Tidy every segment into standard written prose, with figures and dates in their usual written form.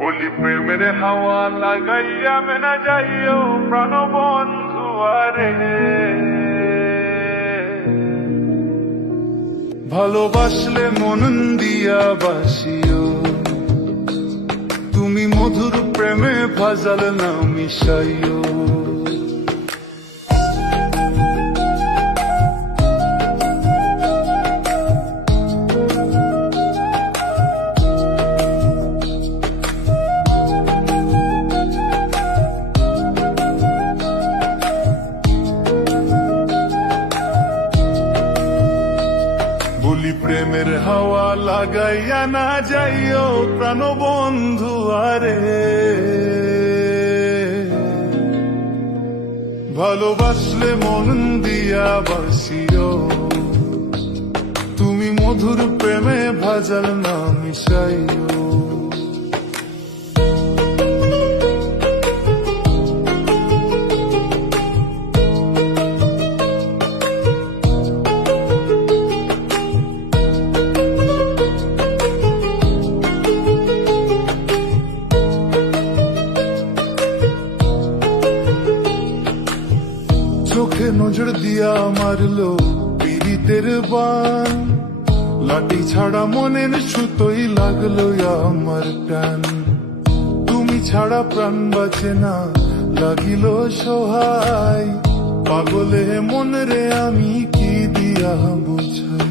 বলি প্রেমের হাওয়া লাগাইয়া মেনা যাইও প্রাণ বন্ধু আরে, ভালোবাসলে মন দিয়া বাসিও, তুমি মধুর প্রেমে ভাজাল না মিশাইও। বলি প্রেমের হাওয়া লাগাইয়া না যাইও প্রাণ বন্ধু আরে, ভালোবাসলে মন দিয়া বাসিও, তুমি মধুর প্রেমে ভাজাল না মিশাইও। চোখে নজর দিয়া মারলো পীড়িতের বান, লাঠি ছাড়া মনের সুতোই লাগলো আমার টান, তুমি ছাড়া প্রাণ বাঁচে না লাগিল সহায়, পাগলে মন রে আমি কি দিয়া বুঝাই।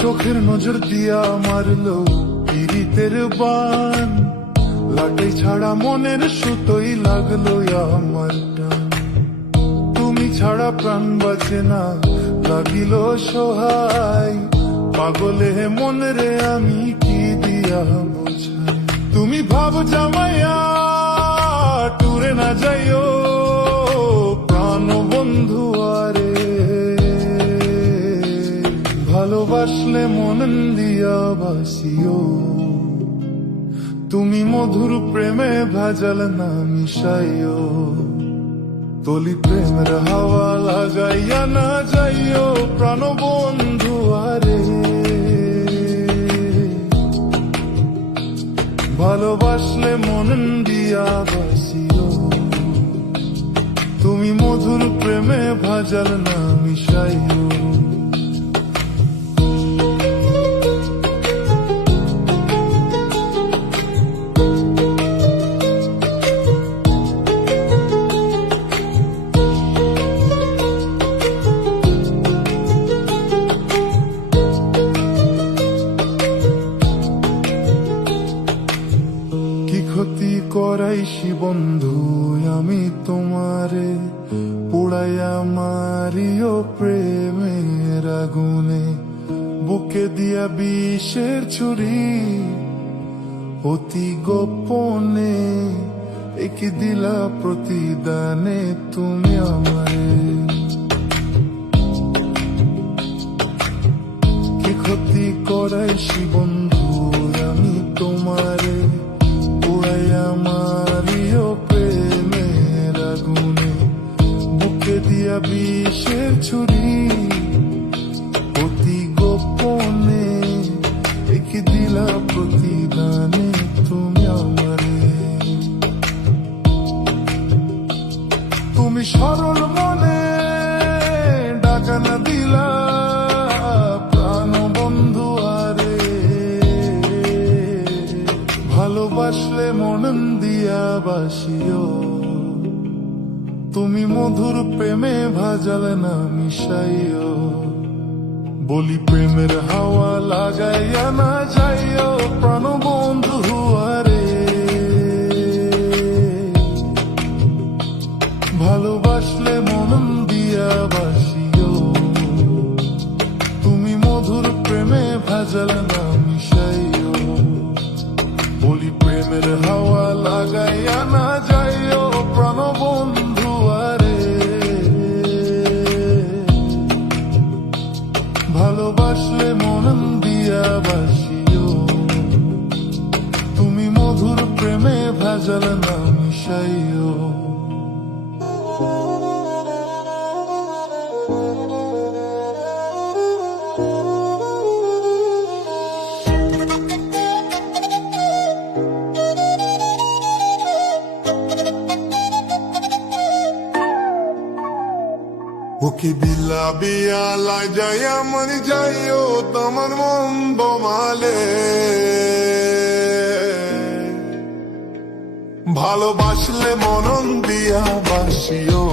চোখের নজর দিয়া মারলো পীড়িতের বান, লাঠি ছাড়া মনের সুতোই লাগলো আমার টান, তুমি ছাড়া প্রাণ বাঁচে না লাগিল সহায়, পাগলে মন রে আমি কি দিয়া বুঝাই। তুমি ভাব জামাইয়া টুরে না যাইও প্রাণ বন্ধু আরে, ভালোবাসলে মন দিয়া বাসিও, তুমি মধুর প্রেমে ভাজাল না মিশাইও। তলি প্রেমের হাওয়া লাগাইয়া না যাইও প্রাণ বন্ধু আরে, ভালোবাসলে মন দিয়া বাসিও, তুমি মধুর প্রেমে ভাজাল না মিশাইও। কি ক্ষতি করাইছি বন্ধু আমি তোমারে, পোড়াইয়া মারিও প্রেমের আগুনে, বুকে দিয়া বিষের ছুরি অতি গোপনে, একে দিলা প্রতিদানে তুমি আমারে। কি ক্ষতি করাইছি বন্ধু আমি তোমারে, পোড়াইয়া মারিও প্রেমের আগুনে, বুকে দিয়া বিষের ছুরি অতি গোপনে, একে দিলা প্রতিদানে তুমি আমারে। তুমি সরল মনে ডাকানা দিলা প্রাণ বন্ধু আরে, ভালোবাসলে মন দিয়া বাসিও, তুমি মধুর প্রেমে ভাজাল না মিশাইও। বলি প্রেমের হাওয়া লাগাইয়া না যাইও প্রাণ বন্ধু আরে, ভালোবাসলে মন দিয়া বাসিও, তুমি মধুর প্রেমে ভাজাল না মিশাইও। বলি প্রেমের হাওয়া লাগাইয়া না যাইও প্রাণ বন্ধু আরে, ভালোবাসলে মন দিয়া বাসিও, তুমি মধুর প্রেমে ভেজাল না মিশাইও। ওকে দিলা বিয়ালায় যাইয়া মন যাইও তোমার মন বমালে, ভালোবাসলে মনন দিয়া বাসিও,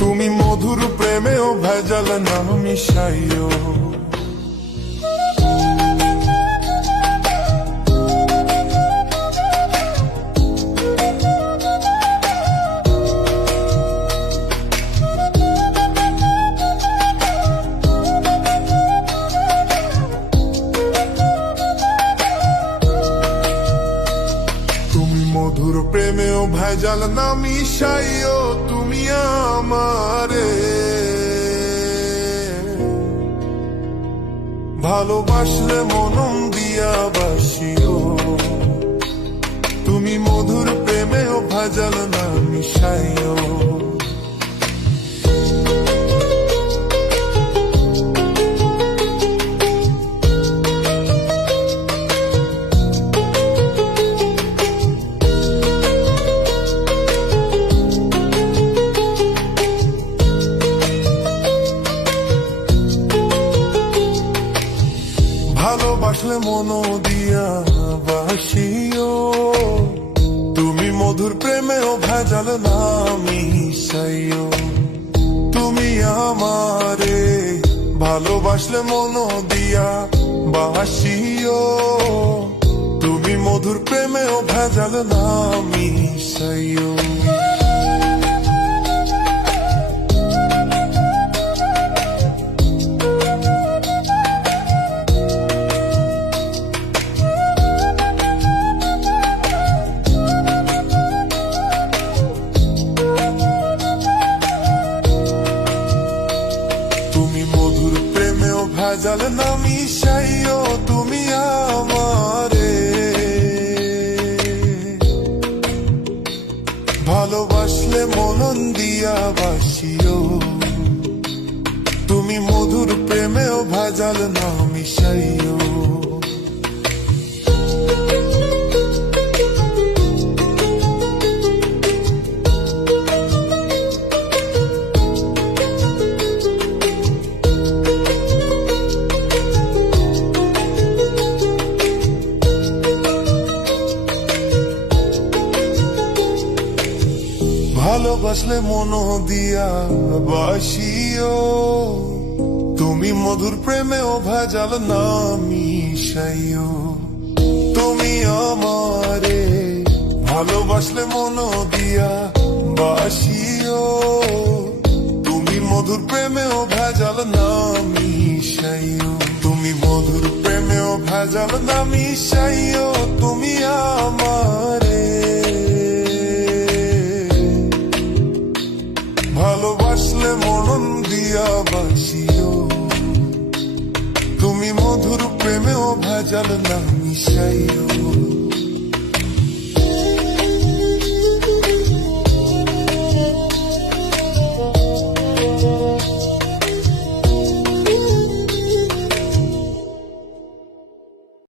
তুমি মধুর প্রেমেও ভেজাল না মিশাইও। মধুর প্রেমেও ভেজাল না মিশাইও, তুমি আমারে ভালোবাসলে মনন দিয়া বাসিও, তুমি মধুর প্রেমেও ভেজাল না মিশাইও। ভালোবাসলে মন দিয়া বাসিও, তুমি মধুর প্রেমেও ভেজাল না মিশাইও, তুমি আমারে ভালোবাসলে মন দিয়া বাসিও, তুমি মধুর প্রেমেও ভেজাল না মিশাইও। ভেজাল না মিশাইও, তুমি আমারে ভালোবাসলে মনন দিয়া বাসিও, তুমি মধুর প্রেমেও ভেজাল না মিশাইও। ভালোবাসলে মন দিয়া বাসিও, তুমি মধুর প্রেমেও ভেজাল না মিশাইও, তুমি আমারে ভালোবাসলে মন দিয়া বাসিও, তুমি মধুর প্রেমেও ভেজাল না মিশাইও, তুমি মধুর প্রেমেও ভেজাল না মিশাইও, তুমি আমারে ভালোবাসলে মনন দিয়া বাসিও, তুমি মধুর প্রেমেও ভেজাল না মিশাইও।